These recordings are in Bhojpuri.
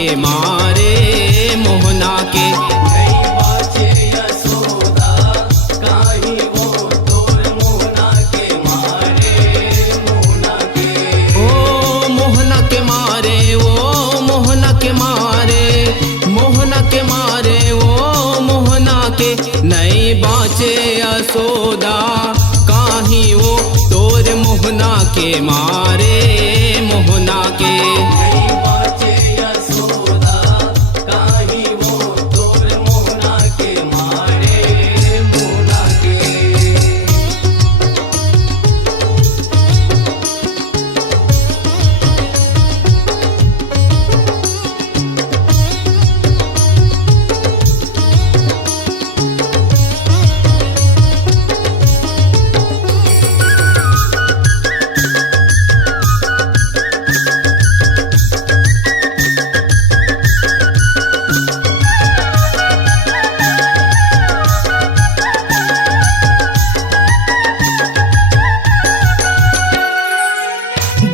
के मारे मोहना के। नहीं बाचे यशोदा काहीं वो तोर मोहना के मारे मोहना के। नहीं बाचे यशोदा काहीं वो तोर मोहना के मारे मोहना के।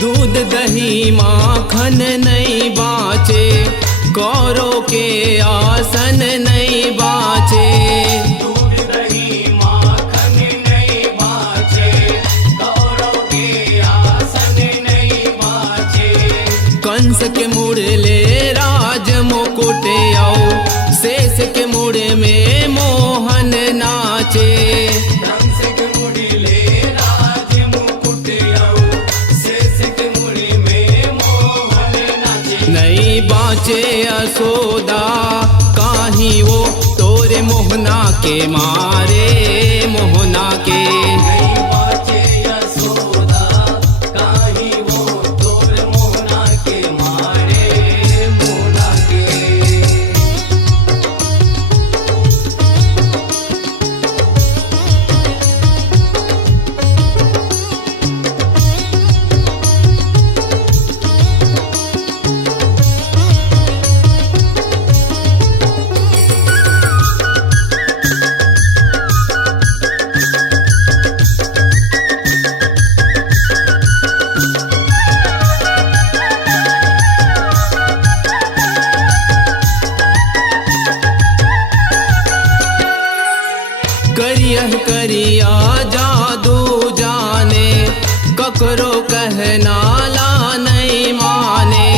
दूध दही माखन नहीं बाचे कौरों के आसन नहीं बाचे। दूध दही माखन नहीं बाचे कौरों के आसन नहीं बाचे। कंस के मुड़ले राज मुकुट आओ शेष के मुड़ में मोहन नाचे। कंस के मुड़ले राज मुकुट आओ शेष के मुड़ में मोहन नाचे। नहीं बाचे यशोदा काहीं वो तोरे मोहना के मारे मोहना के। नहीं बाचे यशोदा काहीं वो तोर मोहना के मारे मोहना के। करियह करिया जादू जाने ककरो कहना ला नहीं माने।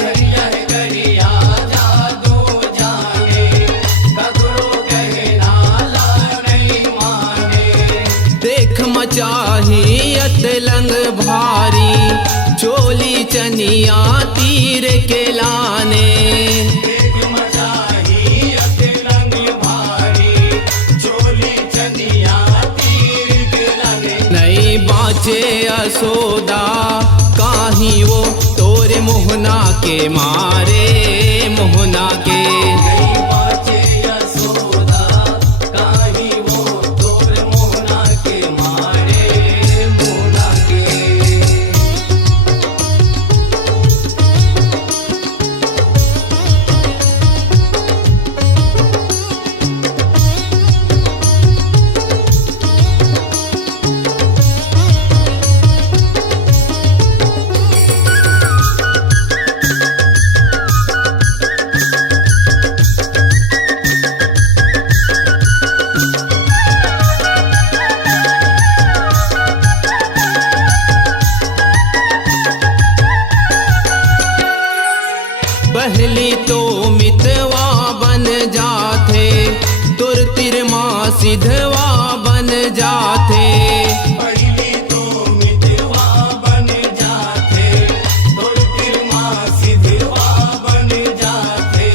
करिया करिया जादू जाने ककरो कहना ला नहीं माने। देख मचाहियत लंग भारी चोली चनिया तीर के लाने। देख मचाहियत लंग भारी चोली चनिया तीर के लाने। नहीं बाचे यशोदा काहीं वो तोरे मोहना के मारे मोहना के। नहीं बाचे यशोदा काहीं वो तोर मोहना के मारे मोहना के। पहली तो मितवा बन जाते तुर तिरमा सिधवा बन जाते। पहली तो मितवा बन जाते तुर तिरमा सिधवा बन जाते।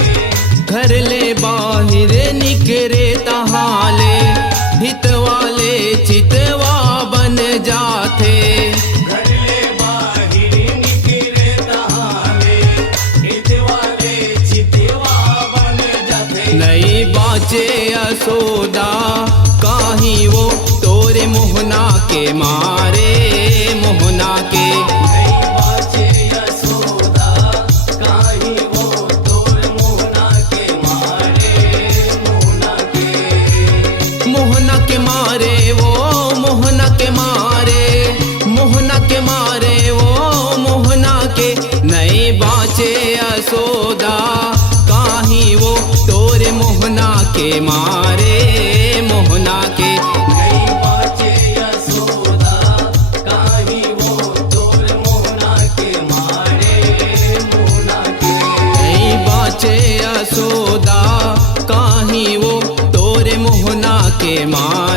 घर ले बाहिर निकरे तहाले हितवाले चितवा बन जाते। घरले बाहिर निकरे तहाले हितवाले चितवा बन जाते। नहीं बाचे यशोदा काहीं वो तोरे मोहना के मारे मोहना के। नहीं बाचे यशोदा काहीं वो तोर मोहना के मारे मोहना के। मोहना के मारे वो मोहना के मारे मोहना के मारे वो मोहना के। नहीं बाचे यशोदा यशोदा काहि वो तोरे मोहना के मारे मोहना के नहीं बाचे यशोदा काहि वो तोर मोहना के मारे मोहना के नहीं बाचे यशोदा काहि वो तोरे मोहना के मारे